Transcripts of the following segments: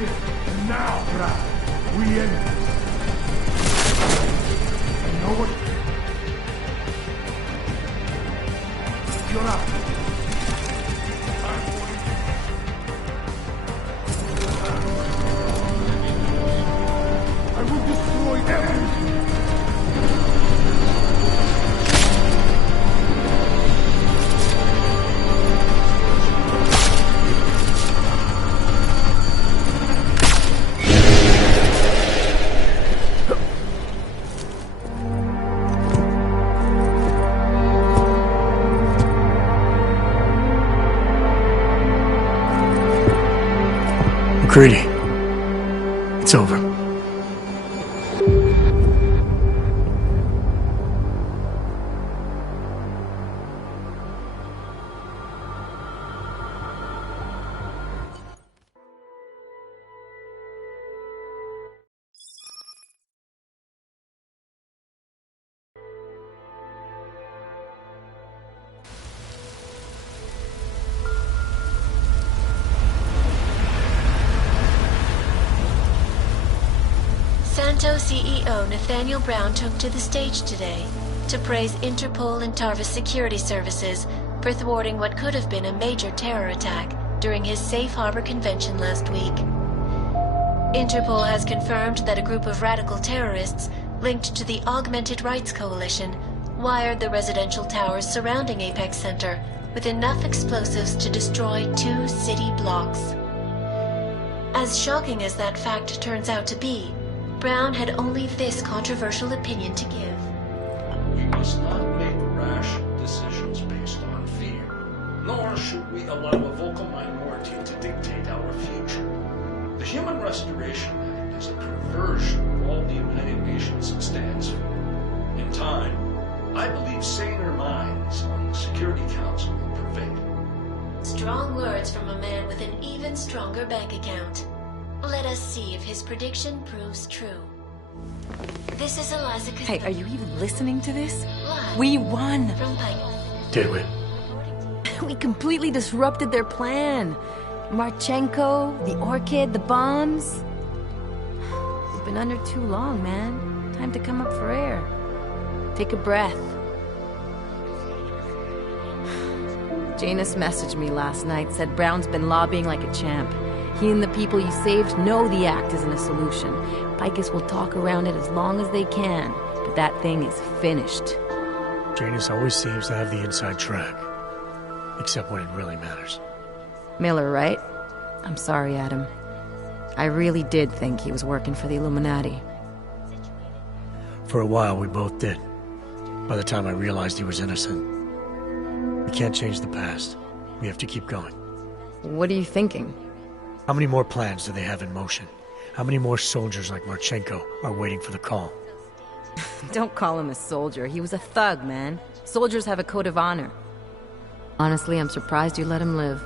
here. And now, Brown, we end this. You know what? You're out. I will destroy everything. Greedy. It's over. Santo CEO Nathaniel Brown took to the stage today to praise Interpol and Tarvis security services for thwarting what could have been a major terror attack during his safe harbor convention last week. Interpol has confirmed that a group of radical terrorists linked to the Augmented Rights Coalition wired the residential towers surrounding Apex Center with enough explosives to destroy 2 city blocks. As shocking as that fact turns out to be, Brown had only this controversial opinion to give. We must not make rash decisions based on fear, nor should we allow a vocal minority to dictate our future. The Human Restoration Act is a perversion of all the United Nations stands for. In time, I believe saner minds on the Security Council will prevail. Strong words from a man with an even stronger bank account. Let us see if his prediction proves true. This is Eliza. Hey, are you even listening to this? Live We won! from Pike. Did we? We completely disrupted their plan. Marchenko, the Orchid, the bombs. We've been under too long, man. Time to come up for air. Take a breath. Janus messaged me last night, said Brown's been lobbying like a champ. He and the people you saved know the act isn't a solution. Picus will talk around it as long as they can, but that thing is finished. Janus always seems to have the inside track. Except when it really matters. Miller, right? I'm sorry, Adam. I really did think he was working for the Illuminati. For a while, we both did. By the time I realized he was innocent. We can't change the past. We have to keep going. What are you thinking? How many more plans do they have in motion? How many more soldiers like Marchenko are waiting for the call? Don't call him a soldier. He was a thug, man. Soldiers have a code of honor. Honestly, I'm surprised you let him live.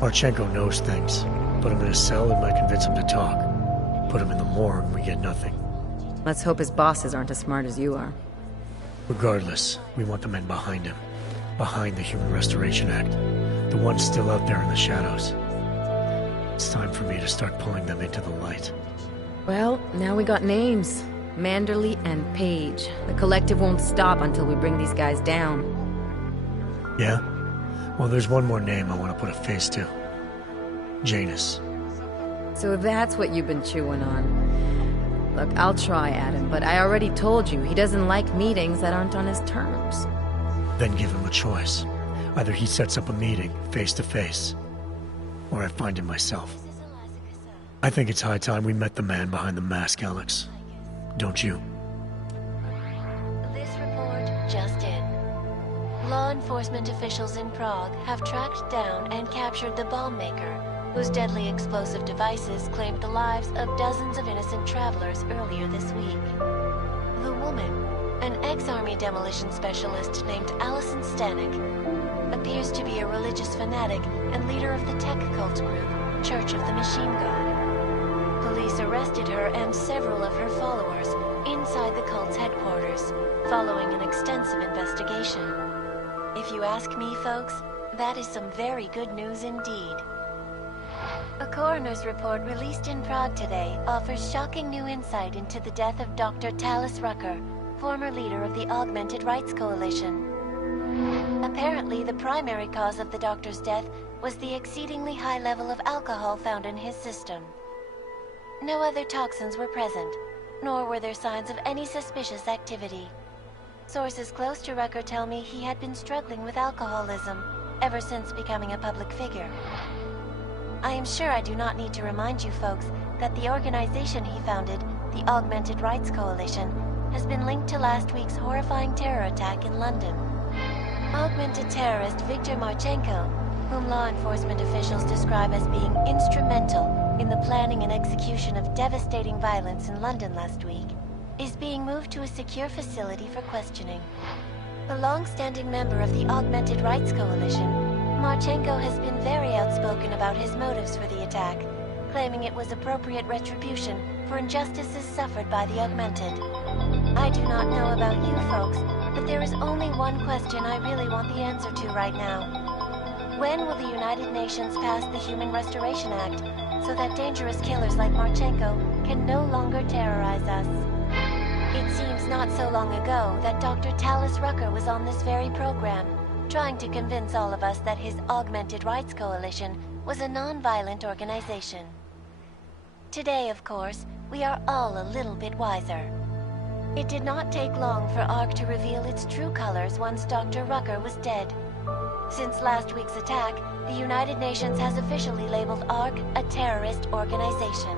Marchenko knows things. Put him in a cell and might convince him to talk. Put him in the morgue and we get nothing. Let's hope his bosses aren't as smart as you are. Regardless, we want the men behind him. Behind the Human Restoration Act. The ones still out there in the shadows. It's time for me to start pulling them into the light. Well, now we got names. Manderley and Page. The collective won't stop until we bring these guys down. Yeah? Well, there's one more name I want to put a face to. Janus. So that's what you've been chewing on. Look, I'll try, Adam, but I already told you he doesn't like meetings that aren't on his terms. Then give him a choice. Either he sets up a meeting, face to face, or I find him myself. I think it's high time we met the man behind the mask, Alex. Don't you? This report just in. Law enforcement officials in Prague have tracked down and captured the bomb maker, whose deadly explosive devices claimed the lives of dozens of innocent travelers earlier this week. The woman, an ex-army demolition specialist named Allison Stanek, appears to be a religious fanatic and leader of the tech cult group, Church of the Machine God. arrested her and several of her followers inside the cult's headquarters, following an extensive investigation. If you ask me, folks, that is some very good news indeed. A coroner's report released in Prague today offers shocking new insight into the death of Dr. Talis Rucker, former leader of the Augmented Rights Coalition. Apparently, the primary cause of the doctor's death was the exceedingly high level of alcohol found in his system. No other toxins were present, nor were there signs of any suspicious activity. Sources close to Rucker tell me he had been struggling with alcoholism ever since becoming a public figure. I am sure I do not need to remind you folks that the organization he founded, the Augmented Rights Coalition, has been linked to last week's horrifying terror attack in London. Augmented terrorist Viktor Marchenko, whom law enforcement officials describe as being instrumental in the planning and execution of devastating violence in London last week, is being moved to a secure facility for questioning. A long-standing member of the Augmented Rights Coalition, Marchenko has been very outspoken about his motives for the attack, claiming it was appropriate retribution for injustices suffered by the Augmented. I do not know about you folks, but there is only one question I really want the answer to right now. When will the United Nations pass the Human Restoration Act so that dangerous killers like Marchenko can no longer terrorize us? It seems not so long ago that Dr. Talis Rucker was on this very program, trying to convince all of us that his Augmented Rights Coalition was a non-violent organization. Today, of course, we are all a little bit wiser. It did not take long for ARC to reveal its true colors once Dr. Rucker was dead. Since last week's attack, the United Nations has officially labeled ARC a terrorist organization.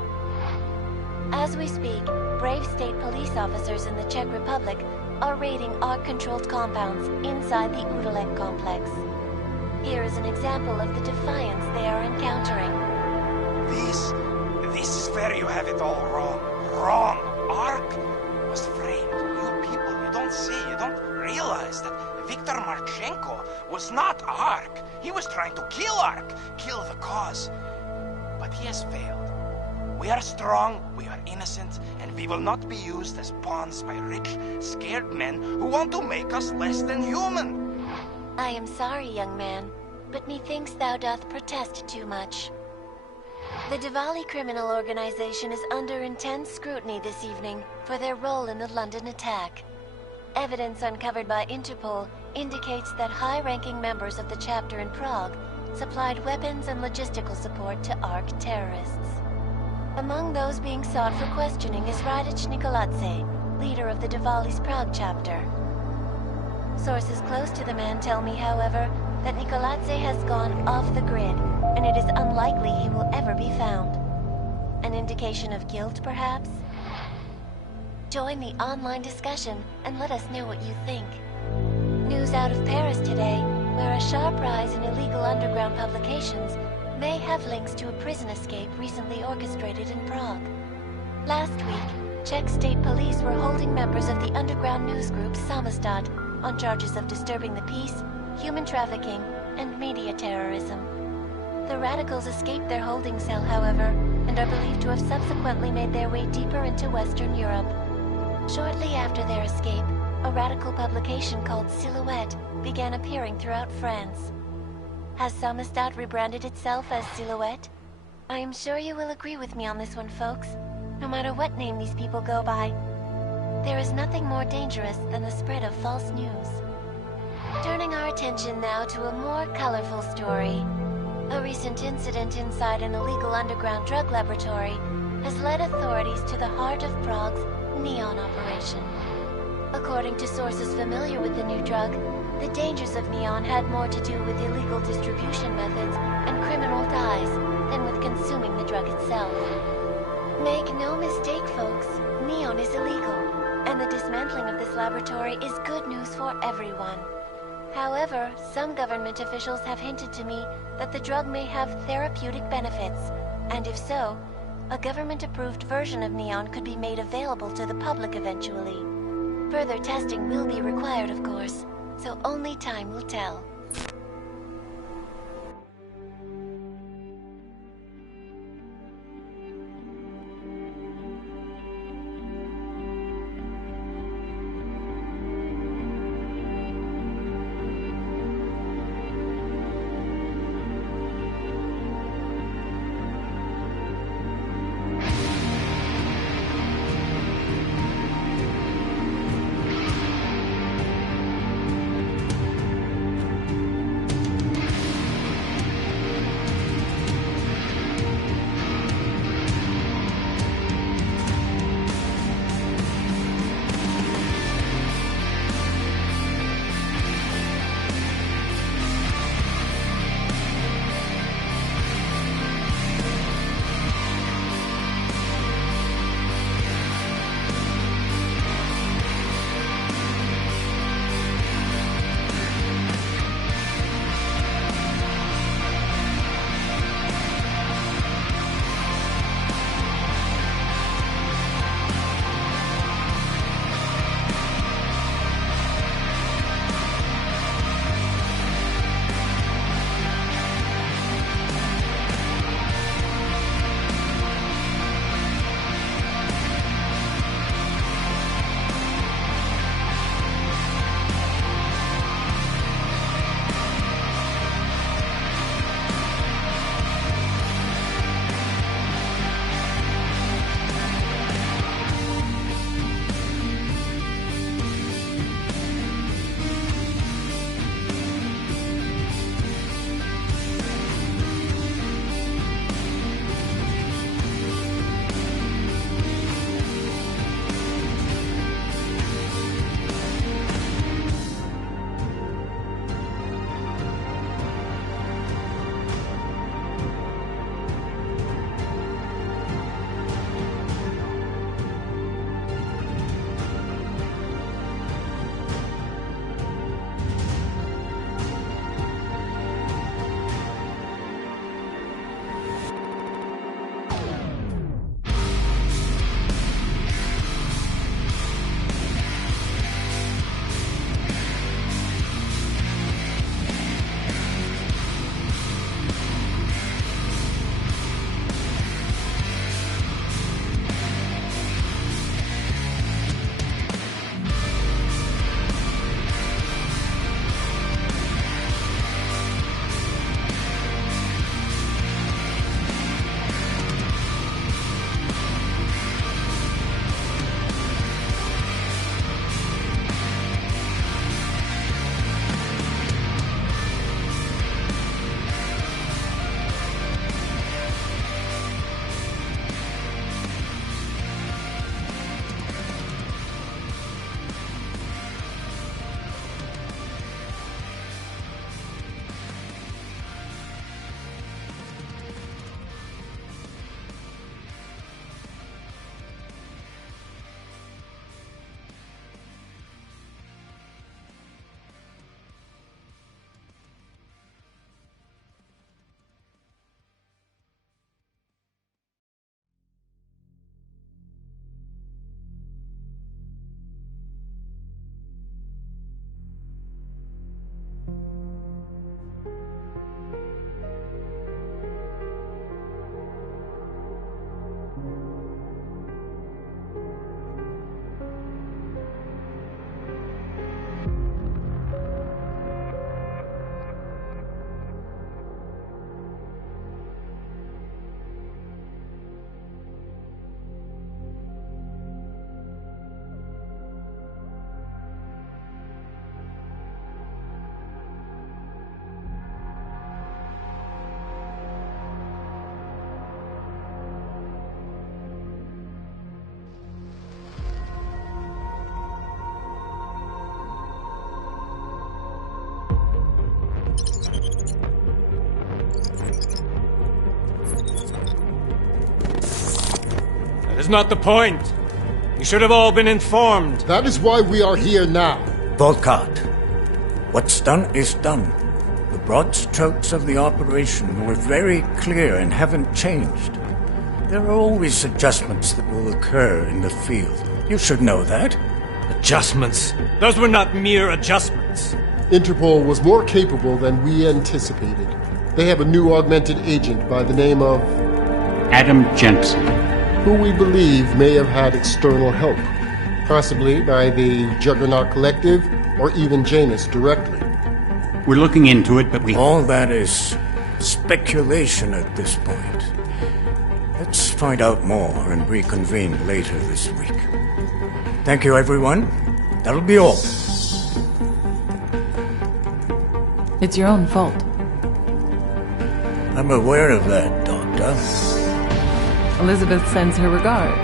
As we speak, brave state police officers in the Czech Republic are raiding ARC-controlled compounds inside the Udalek complex. Here is an example of the defiance they are encountering. This is where you have it all wrong. Wrong! ARC was framed. You people, you don't see, you don't realize that Viktor Marchenko was not ARC. He was trying to kill ARC, kill the cause. But he has failed. We are strong, we are innocent, and we will not be used as pawns by rich, scared men who want to make us less than human. I am sorry, young man, but methinks thou doth protest too much. The Diwali criminal organization is under intense scrutiny this evening for their role in the London attack. Evidence uncovered by Interpol indicates that high-ranking members of the chapter in Prague supplied weapons and logistical support to ARC terrorists. Among those being sought for questioning is Radic Nikoladze, leader of the Diwali's Prague chapter. Sources close to the man tell me, however, that Nikoladze has gone off the grid, and it is unlikely he will ever be found. An indication of guilt, perhaps? Join the online discussion and let us know what you think. News out of Paris today, where a sharp rise in illegal underground publications may have links to a prison escape recently orchestrated in Prague. Last week, Czech state police were holding members of the underground news group Samizdat on charges of disturbing the peace, human trafficking, and media terrorism. The radicals escaped their holding cell, however, and are believed to have subsequently made their way deeper into Western Europe. Shortly after their escape, a radical publication called Silhouette began appearing throughout France. Has Samizdat rebranded itself as Silhouette? I am sure you will agree with me on this one, folks. No matter what name these people go by, there is nothing more dangerous than the spread of false news. Turning our attention now to a more colorful story. A recent incident inside an illegal underground drug laboratory has led authorities to the heart of Prague's Neon operation. According to sources familiar with the new drug, the dangers of Neon had more to do with illegal distribution methods and criminal ties than with consuming the drug itself. Make no mistake, folks, Neon is illegal, and the dismantling of this laboratory is good news for everyone. However, some government officials have hinted to me that the drug may have therapeutic benefits, and if so, a government-approved version of Neon could be made available to the public eventually. Further testing will be required, of course, so only time will tell. That is not the point. You should have all been informed. That is why we are here now. Volkart, what's done is done. The broad strokes of the operation were very clear and haven't changed. There are always adjustments that will occur in the field. You should know that. Adjustments? Those were not mere adjustments. Interpol was more capable than we anticipated. They have a new augmented agent by the name of... Adam Jensen. who we believe may have had external help. Possibly by the Juggernaut Collective, or even Janus directly. We're looking into it, but we... All that is speculation at this point. Let's find out more and reconvene later this week. Thank you, everyone. That'll be all. It's your own fault. I'm aware of that, Doctor. Elizabeth sends her regards.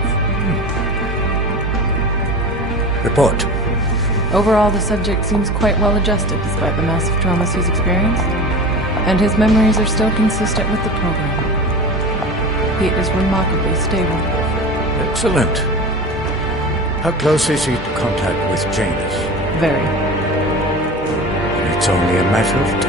Report. Overall, the subject seems quite well adjusted despite the massive traumas he's experienced, and his memories are still consistent with the program. He is remarkably stable. Excellent. How close is he to contact with Janus? Very. It's only a matter of time.